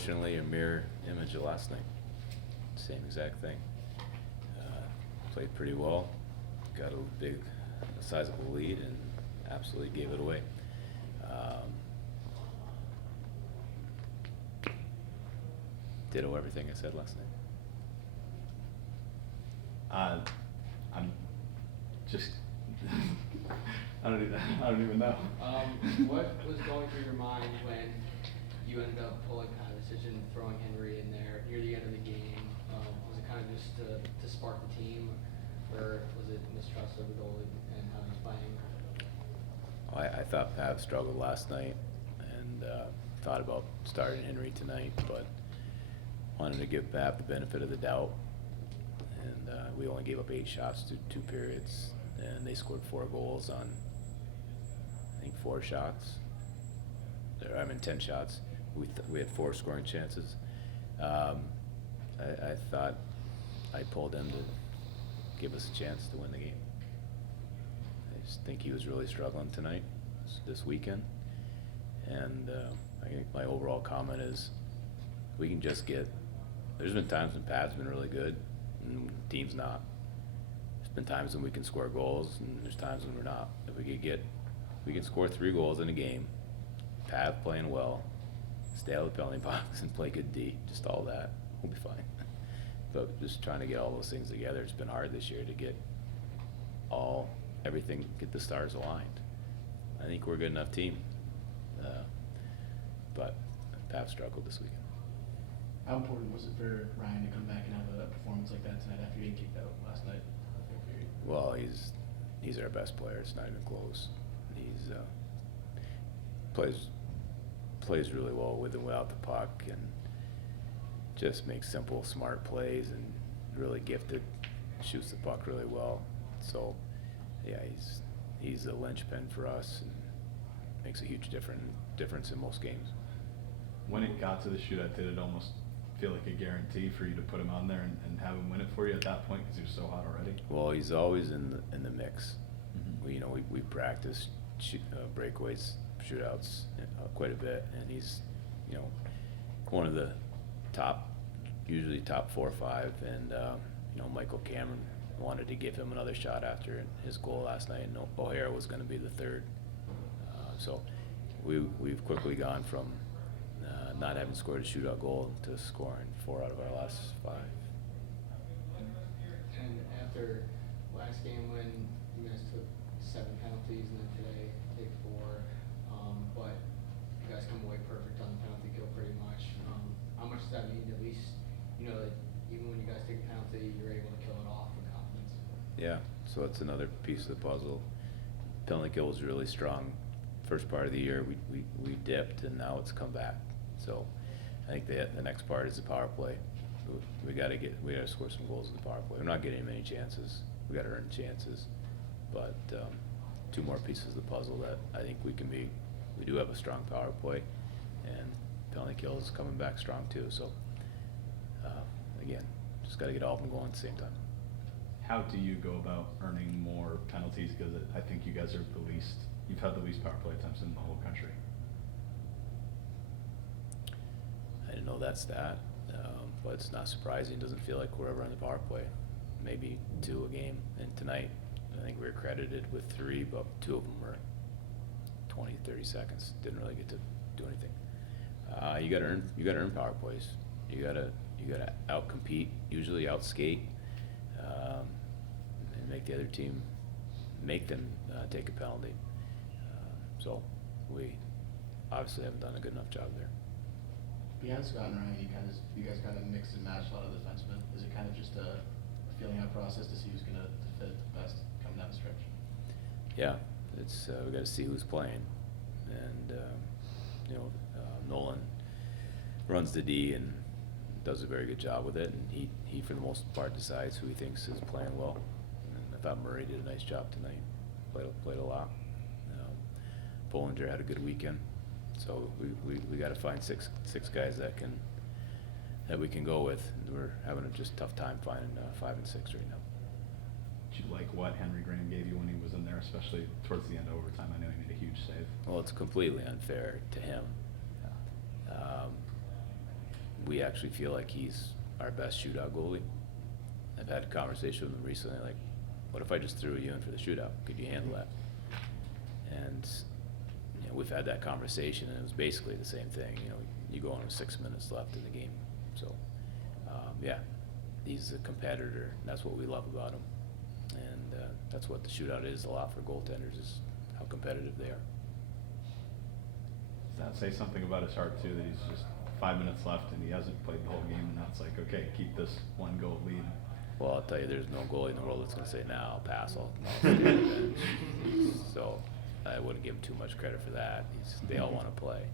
unfortunately a mirror image of last night. Same exact thing. Played pretty well, got a big, sizable lead, and absolutely gave it away. Ditto everything I said last night. I'm just I don't even know. What was going through your mind when you ended up pulling kind of a decision, throwing Henry in there near the end of the game? Was it kind of just to spark the team, or was it mistrust of the goalie and how he's playing? I thought Pav struggled last night, and thought about starting Henry tonight, but wanted to give Pav the benefit of the doubt. And we only gave up 8 shots through 2 periods, and they scored 4 goals on, I think, 4 shots. 10 shots. We had 4 scoring chances. I thought I pulled him to give us a chance to win the game. I just think he was really struggling tonight, this weekend. And I think my overall comment is we can just get, there's been times when Pat's been really good and the team's not. There's been times when we can score goals and there's times when we're not. If we can score 3 goals in a game, Pat playing well, stay out of the penalty box and play good D, just all that, we'll be fine. But just trying to get all those things together, it's been hard this year to get everything, get the stars aligned. I think we're a good enough team, but Pat struggled this weekend. How important was it for Ryan to come back and have a performance like that tonight after getting kicked out last night? Well, he's our best player. It's not even close. He's plays really well with and without the puck, and just makes simple, smart plays, and really gifted. Shoots the puck really well. So, yeah, he's a linchpin for us, and makes a huge difference in most games. When it got to the shootout, did it almost feel like a guarantee for you to put him on there and have him win it for you at that point because he was so hot already? Well, he's always in the mix. Mm-hmm. We practice breakaways, shootouts quite a bit, and he's one of the usually top 4 or 5. And Michael Cameron wanted to give him another shot after his goal last night, and O'Hara was going to be the 3rd. So we've quickly gone from not having scored a shootout goal to scoring 4 out of our last 5. And after last game when you guys took 7 penalties and then today take 4, but you guys come away perfect on the penalty kill pretty much. How much does that mean, at least, that even when you guys take a penalty, you're able to kill it off with confidence? Yeah, so it's another piece of the puzzle. Penalty kill was really strong. First part of the year we dipped, and now it's come back. So I think the next part is the power play. We got to score some goals in the power play. We're not getting many chances. We got to earn chances, but 2 more pieces of the puzzle that I think we can be. We do have a strong power play, and penalty kill is coming back strong too. So again, just got to get all of them going at the same time. How do you go about earning more penalties? Because I think you guys are you've had the least power play attempts in the whole country. I didn't know that stat, but it's not surprising. It doesn't feel like we're ever on the power play. Maybe 2 a game, and tonight I think we were credited with 3, but 2 of them were 20, 30 seconds. Didn't really get to do anything. You gotta earn power plays. You gotta outcompete, usually outskate, and make the other team take a penalty. So we obviously haven't done a good enough job there. Beyond Scott and Ryan, you guys kind of mixed and matched a lot of defensemen. Is it kind of just a feeling out process to see who's going to fit best coming down the stretch? Yeah, it's we got to see who's playing, and Nolan runs the D and does a very good job with it, and he for the most part decides who he thinks is playing well. And I thought Murray did a nice job tonight. Played a lot. Bollinger had a good weekend. So we got to find six guys that we can go with. We're having a just tough time finding 5 and 6 right now. Did you like what Henry Graham gave you when he was in there, especially towards the end of overtime? I know he made a huge save. Well, it's completely unfair to him. we actually feel like he's our best shootout goalie. I've had a conversation with him recently, like, what if I just threw you in for the shootout? Could you handle that? And you know, we've had that conversation, and it was basically the same thing. You know, you go on with 6 minutes left in the game, so yeah, he's a competitor. And that's what we love about him, and that's what the shootout is a lot for goaltenders, is how competitive they are. Does that say something about his heart too, that he's just 5 minutes left and he hasn't played the whole game, and that's like, okay, keep this 1 goal lead? Well, I'll tell you, there's no goalie in the world that's going to say, "Nah, I'll pass. I'll stay on the bench." So I wouldn't give him too much credit for that. They all want to play.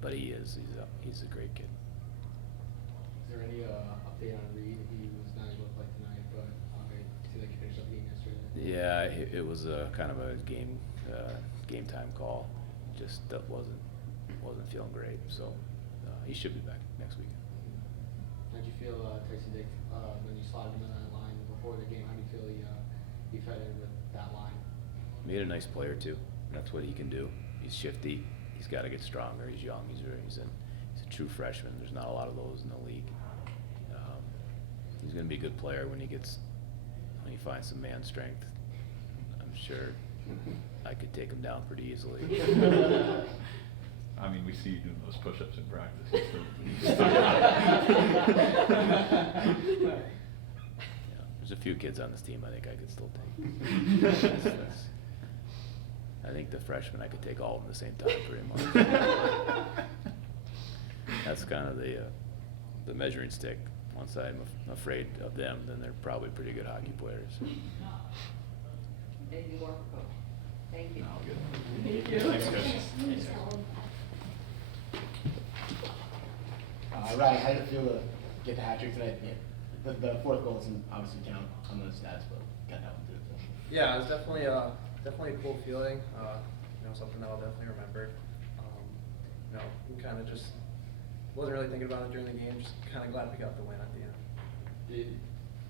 But he's a great kid. Is there any update on Reed? He was not able to play tonight, but it seemed like he finished up the game yesterday. Yeah, it was a kind of a game time call. Just wasn't feeling great. So he should be back next week. How'd you feel, Tyson Dick, when you slotted him in that line before the game? How do you feel he fed in with that line? Made a nice player too. That's what he can do. He's shifty. He's got to get stronger. He's young. He's a true freshman. There's not a lot of those in the league. He's going to be a good player when he finds some man strength. I'm sure I could take him down pretty easily. I mean, we see you doing those push-ups in practice. Yeah, there's a few kids on this team I think I could still take. I think the freshmen, I could take all of them at the same time pretty much. That's kind of the measuring stick. Once I'm afraid of them, then they're probably pretty good hockey players. Anything more for Coach? Thank you. No, good. Thank you. Thanks, Coach. Ryan, how did it feel to get the hat trick tonight? Yeah. The fourth goal doesn't obviously count on those stats, but got that one through. Yeah, it was definitely a cool feeling. Something that I'll definitely remember. Kind of just wasn't really thinking about it during the game. Just kind of glad we got the win at the end. Did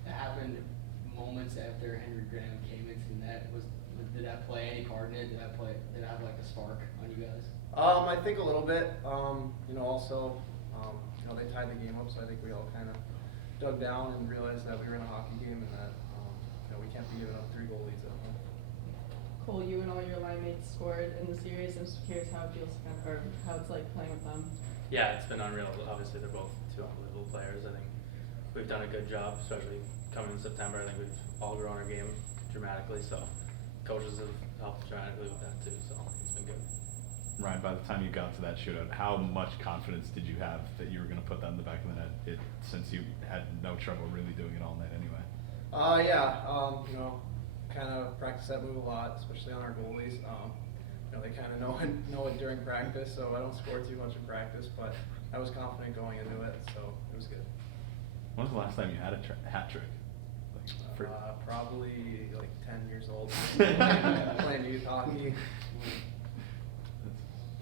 it happen moments after Henry Graham came into the net? Did that play any part in it? Did it have like a spark on you guys? I think a little bit. Also, they tied the game up, so I think we all kind of dug down and realized that we were in a hockey game and that we can't be giving up 3 goal leads at home. Cole, you and all your line mates scored in the series. I'm just curious how it feels, or how it's like playing with them. Yeah, it's been unreal. Obviously, they're both 2 unbelievable players. I think we've done a good job, especially coming in September. I think we've all grown our game dramatically, so coaches have helped dramatically with that too, so it's been good. Ryan, by the time you got to that shootout, how much confidence did you have that you were going to put that in the back of the net, since you had no trouble really doing it all night anyway? Kind of practice that move a lot, especially on our goalies. They kind of know it during practice, so I don't score too much in practice, but I was confident going into it, so it was good. When was the last time you had a hat trick? Probably like 10 years old. Playing youth hockey.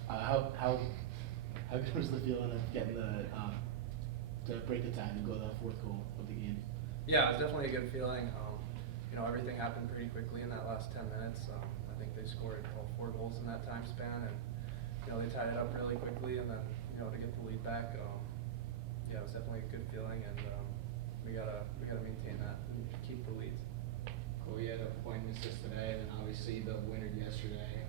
How good was the feeling of getting to break the tie and go to the fourth goal of the game? Yeah, it was definitely a good feeling. Everything happened pretty quickly in that last 10 minutes. I think they scored all 4 goals in that time span, and they tied it up really quickly, and then to get the lead back, it was definitely a good feeling, and we gotta maintain that and keep the leads. Cool. You had a point assist today, and then obviously the winner yesterday.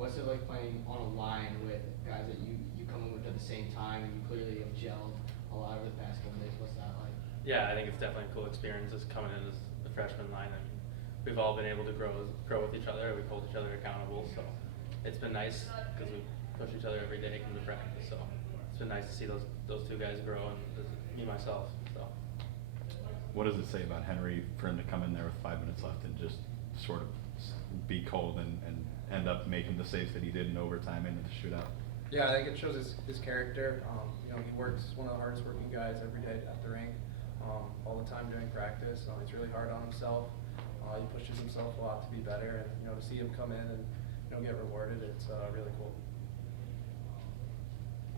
What's it like playing on a line with guys that you come in with at the same time, and you clearly have gelled a lot over the past couple days? What's that like? Yeah, I think it's definitely a cool experience just coming in as the freshman line. I mean, we've all been able to grow with each other. We hold each other accountable, so it's been nice because we push each other every day come to practice. So it's been nice to see those 2 guys grow, and me myself. So. What does it say about Henry for him to come in there with 5 minutes left and just sort of be cold and end up making the saves that he did in overtime into the shootout? Yeah, I think it shows his character. He works, one of the hardest working guys every day at the rink, all the time during practice. He's really hard on himself. He pushes himself a lot to be better, and to see him come in and get rewarded, it's really cool.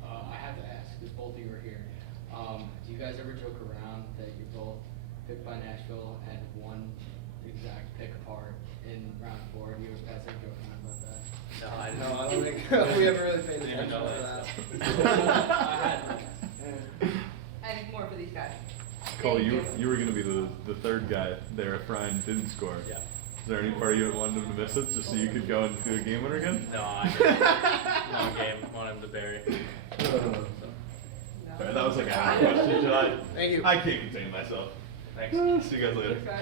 I have to ask, because both of you are here. Do you guys ever joke around that you're both picked by Nashville and one exact pick apart in round 4? Do you guys ever joke around about that? No, I No, I don't think we ever really paid attention to that. I had Cole, Thank you you. were gonna be the third guy there if Ryan didn't score. Yeah. Is there any part of you that wanted him to miss it just so you could go and do a game winner again? No, I didn't. Long game, want him to bury. No. Sorry, that was like a half question, July. Thank you. I can't contain myself. Thanks. See you guys later.